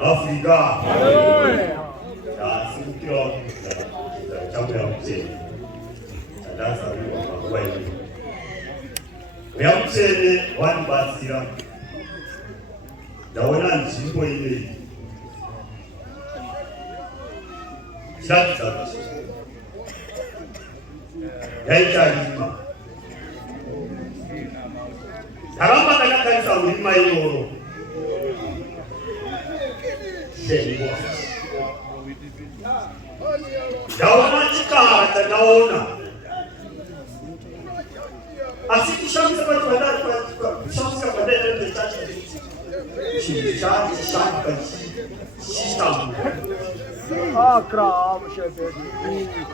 Afrika. Sikio jambo ya mzee. Sasa huyo kwa hiyo. Uyamsene wani basira. Ndabona nzimbo ile. Sasa. Yaitazima. Karamba kana kanisa ulima yoro. Sheni. Dawana chikata daona. Asikushamisa watu wadai kwa kushamisa kwa dada ndio chache. Shishani shaka system. Kram shepherd.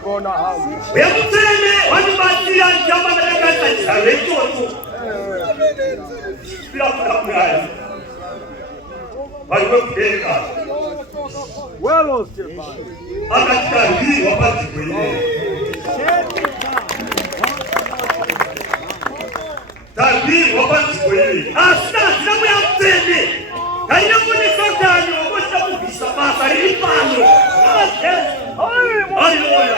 Kona hamu. Yamutene wani batia jama na kata leto tu. Bila kumaya. Baiwe kudeka. Well, Stefan. Akatika hii wapati kwenye. Tabii wapati kwenye. Asina ya mtende. Kaina kuni sotani wakosa kubisa basa ilipano. Haleluya.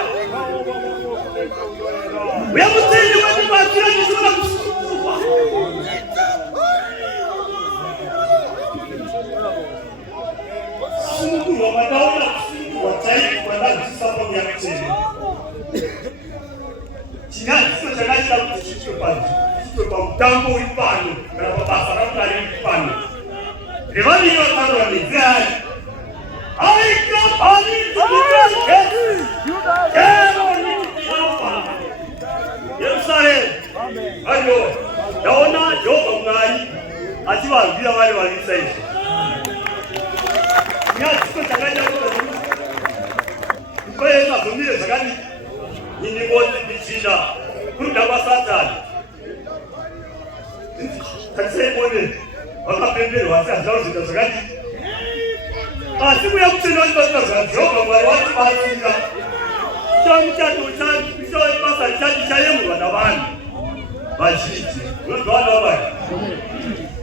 Ya mtende wani batia nizuna kusukuwa. Suku wa madaona watai kwa ndani sababu ya mtende. Chingani sio changani la kushikwa pale. Sio kwa mtambo ulipano na baba na ulipano. Levani yo tano wa mizani. Aika pani Yerusalem. Ayo, naona Yehova mwari akiwaambia wale walisaidia. Nyasiko changanya kwa hiyo nazungumzia zakani ni wote bijina kuna basatani. Kanisa ibone wakapembele wasazao zitazakani. Siku ya kutenda ndio Yehova mwari watu baadhi. Chamchato changu sio basa changu cha yemu wanabani. Bajiti, wana wabaya.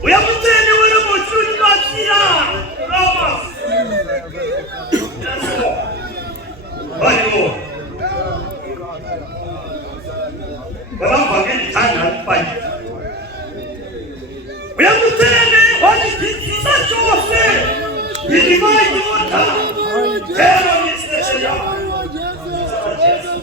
Uyamutene wala mochuni basira. Rama. Bayo. Bana bageni tana pai. Uyamutene wani kitisa chose. Ili mai mota. Tena ni sesha. Asante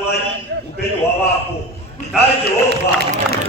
Bwana, upendo wako. Jehova.